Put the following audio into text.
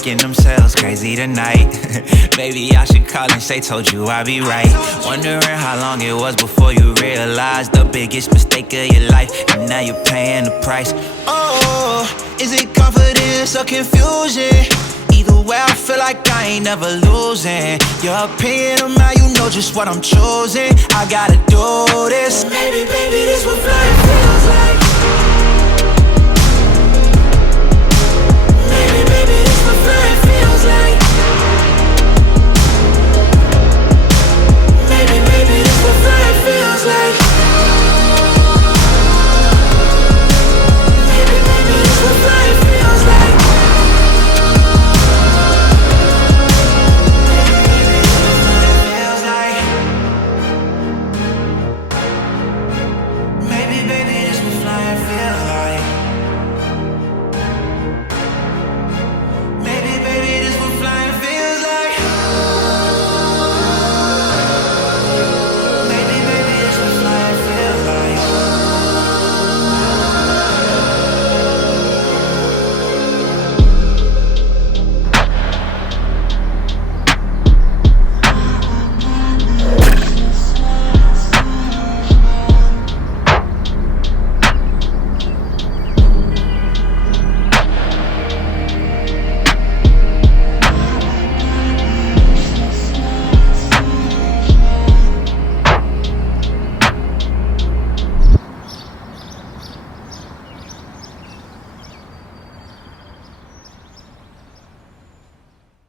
making themselves crazy tonight. Baby, I should call and say, told you I'd be right. Wondering how long it was before you realized the biggest mistake of your life, and now you're paying the price. Oh, is it confidence or confusion? Either way, I feel like I ain't never losing. Your opinion of mine, you know just what I'm choosing. I gotta do this. Maybe, baby, this will fly